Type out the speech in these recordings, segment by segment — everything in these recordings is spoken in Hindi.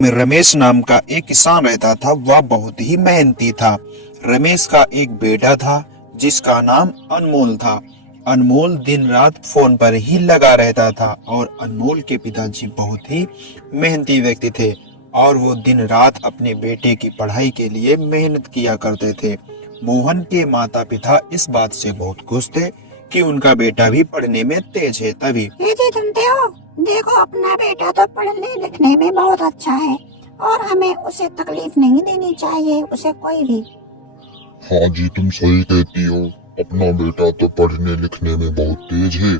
में रमेश नाम का एक किसान रहता था। वह बहुत ही मेहनती था। रमेश का एक बेटा था जिसका नाम अनमोल था। अनमोल दिन रात फोन पर ही लगा रहता था और अनमोल के पिताजी बहुत ही मेहनती व्यक्ति थे और वो दिन रात अपने बेटे की पढ़ाई के लिए मेहनत किया करते थे। मोहन के माता पिता इस बात से बहुत खुश थे कि उनका बेटा भी पढ़ने में तेज है। तभी ये जी सुनते हो, देखो अपना बेटा तो पढ़ने लिखने में बहुत अच्छा है और हमें उसे तकलीफ नहीं देनी चाहिए, उसे कोई भी। हाँ जी, तुम सही कहती हो। अपना बेटा तो पढ़ने लिखने में बहुत तेज है,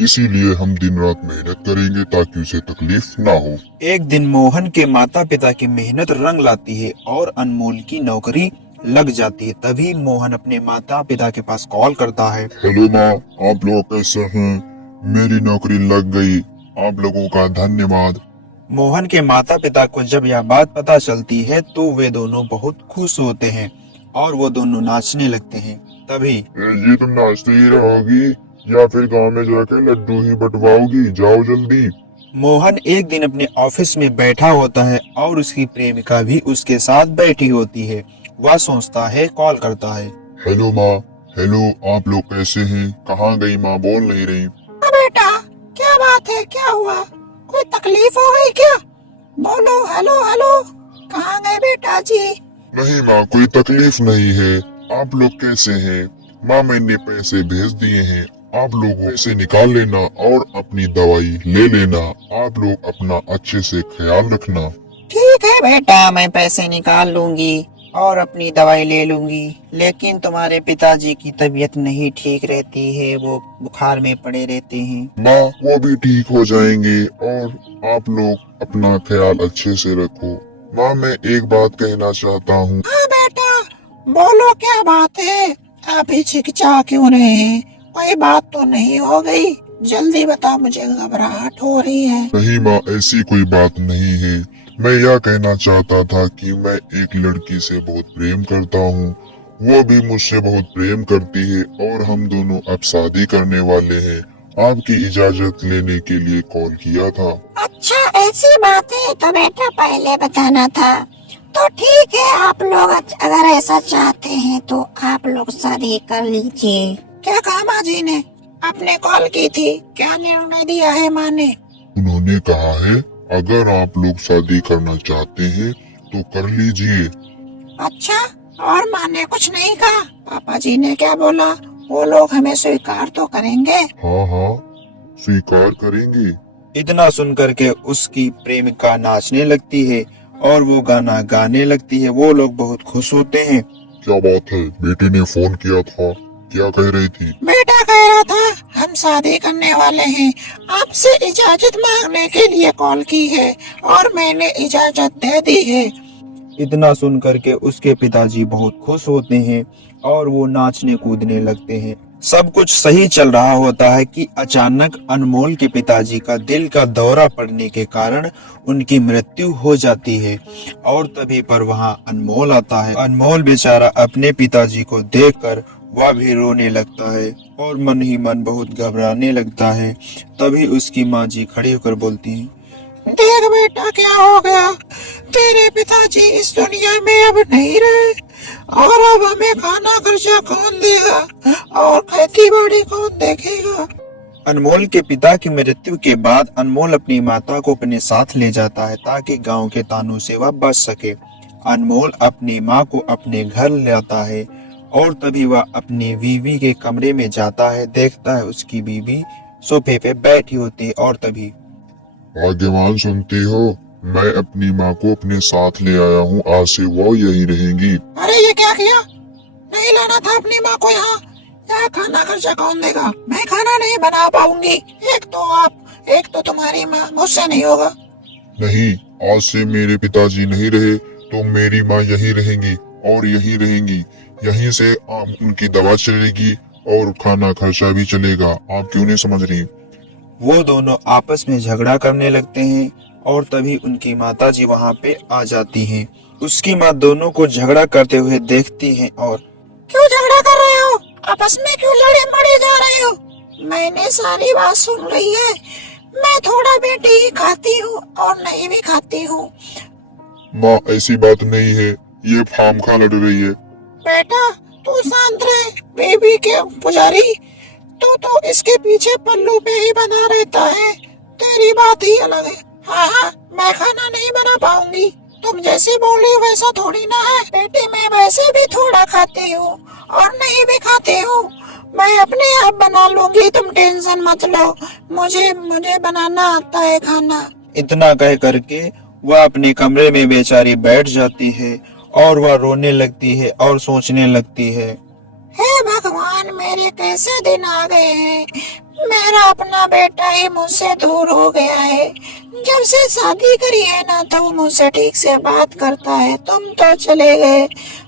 इसीलिए हम दिन रात मेहनत करेंगे ताकि उसे तकलीफ ना हो। एक दिन मोहन के माता पिता की मेहनत रंग लाती है और अनमोल की नौकरी लग जाती है। तभी मोहन अपने माता पिता के पास कॉल करता है। हेलो माँ, आप लोग कैसे हैं? मेरी नौकरी लग गई, आप लोगों का धन्यवाद। मोहन के माता पिता को जब यह बात पता चलती है तो वे दोनों बहुत खुश होते हैं और वो दोनों नाचने लगते हैं। तभी ये तुम नाचती ही रहोगी या फिर गांव में जाके लड्डू ही बंटवाओगी? जाओ जल्दी। मोहन एक दिन अपने ऑफिस में बैठा होता है और उसकी प्रेमिका भी उसके साथ बैठी होती है। वह सोचता है, कॉल करता है। हेलो माँ, हेलो, आप लोग कैसे हैं? कहाँ गई माँ, बोल नहीं रही? बेटा, क्या बात है, क्या हुआ? कोई तकलीफ हो गई क्या? बोलो, हेलो हेलो। कहाँ गए बेटा जी? नहीं माँ, कोई तकलीफ नहीं है। आप लोग कैसे हैं? माँ, मैंने पैसे भेज दिए हैं, आप लोग पैसे निकाल लेना और अपनी दवाई ले लेना। आप लोग अपना अच्छे से ख्याल रखना। ठीक है बेटा, मैं पैसे निकाल लूंगी और अपनी दवाई ले लूंगी, लेकिन तुम्हारे पिताजी की तबीयत नहीं ठीक रहती है, वो बुखार में पड़े रहते हैं। माँ, वो भी ठीक हो जाएंगे और आप लोग अपना ख्याल अच्छे से रखो। माँ, मैं एक बात कहना चाहता हूँ। हाँ बेटा, बोलो क्या बात है? आप हिचकिचा क्यों रहे हैं? कोई बात तो नहीं हो गई? जल्दी बताओ, मुझे घबराहट हो रही है। नहीं माँ, ऐसी कोई बात नहीं है। मैं यह कहना चाहता था कि मैं एक लड़की से बहुत प्रेम करता हूँ, वो भी मुझसे बहुत प्रेम करती है और हम दोनों अब शादी करने वाले हैं। आपकी इजाजत लेने के लिए कॉल किया था। अच्छा, ऐसी बात है तो बेटा पहले बताना था। तो ठीक है, आप लोग अगर ऐसा चाहते हैं तो आप लोग शादी कर लीजिए। क्या कहा माँ जी ने? आपने कॉल की थी, क्या निर्णय दिया है माँ ने? उन्होंने कहा है, अगर आप लोग शादी करना चाहते हैं तो कर लीजिए। अच्छा, और माँ ने कुछ नहीं कहा? पापा जी ने क्या बोला? वो लोग हमें स्वीकार तो करेंगे? हाँ हाँ, स्वीकार करेंगे। इतना सुनकर के उसकी प्रेमिका नाचने लगती है और वो गाना गाने लगती है। वो लोग बहुत खुश होते हैं। क्या बात है, बेटे ने फोन किया था, क्या कह रही थी? बेटा कह रहा था हम शादी करने वाले हैं, आपसे इजाजत मांगने के लिए कॉल की है और मैंने इजाजत दे दी है। इतना सुन करके उसके पिताजी बहुत खुश होते हैं और वो नाचने कूदने लगते हैं। सब कुछ सही चल रहा होता है कि अचानक अनमोल के पिताजी का दिल का दौरा पड़ने के कारण उनकी मृत्यु हो जाती है और तभी पर वहां अनमोल आता है। अनमोल बेचारा अपने पिताजी को देखकर वह भी रोने लगता है और मन ही मन बहुत घबराने लगता है। तभी उसकी माँ जी खड़ी होकर बोलती है। देख बेटा, क्या हो गया? तेरे पिताजी इस दुनिया में अब नहीं रहे और अब हमें खाना खर्चा कौन देगा और खेती बाड़ी कौन देखेगा? अनमोल के पिता की मृत्यु के बाद अनमोल अपनी माता को अपने साथ ले जाता है ताकि गांव के तानों से वह बच सके। अनमोल अपनी माँ को अपने घर ले आता है और तभी वह अपनी बीवी के कमरे में जाता है। देखता है उसकी बीवी सोफे पे बैठी होती है और तभी भाग्यवान, सुनती हो? मैं अपनी माँ को अपने साथ ले आया हूँ, आज से वो यही रहेंगी। अरे ये क्या किया? नहीं लाना था अपनी माँ को यहाँ। यहाँ खाना खर्चा कौन देगा? मैं खाना नहीं बना पाऊंगी। एक तो तुम्हारी माँ, मुझसे नहीं होगा। नहीं, आज से मेरे पिताजी नहीं रहे तो मेरी माँ यही रहेंगी और यही रहेंगी। यहीं से उनकी दवा चलेगी और खाना खर्चा भी चलेगा। आप क्यों नहीं समझ रही? वो दोनों आपस में झगड़ा करने लगते हैं और तभी उनकी माताजी वहां पे आ जाती हैं। उसकी माँ दोनों को झगड़ा करते हुए देखती हैं और क्यों झगड़ा कर रहे हो? आपस में क्यों लड़े मरे जा रहे हो? मैंने सारी बात सुन रही है। मैं थोड़ा भी नहीं खाती हूँ और नहीं भी खाती हूँ। माँ ऐसी बात नहीं है, ये खामखा लड़ रही है। बेटा तू शांत रहे, बेबी के पुजारी। तू तो इसके पीछे पल्लू पे ही बना रहता है, तेरी बात ही अलग है। हाँ हाँ, मैं खाना नहीं बना पाऊंगी, तुम जैसे बोले वैसा थोड़ी ना है। बेटी मैं वैसे भी थोड़ा खाती हूँ और नहीं भी खाती हूँ, मैं अपने आप बना लूंगी, तुम टेंशन मत लो। मुझे मुझे बनाना आता है खाना। इतना कह करके वह अपने कमरे में बेचारी बैठ जाती है और वह रोने लगती है और सोचने लगती है। हे भगवान, मेरे कैसे दिन आ गए हैं। मेरा अपना बेटा ही मुझसे दूर हो गया है। जब से शादी करी है ना तो वो मुझसे ठीक से बात करता है, तुम तो चले गए,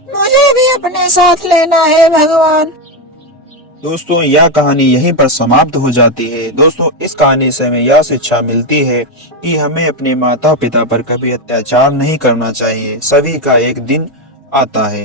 मुझे भी अपने साथ लेना है भगवान। दोस्तों यह कहानी यहीं पर समाप्त हो जाती है। दोस्तों इस कहानी से हमें यह शिक्षा मिलती है कि हमें अपने माता पिता पर कभी अत्याचार नहीं करना चाहिए। सभी का एक दिन आता है।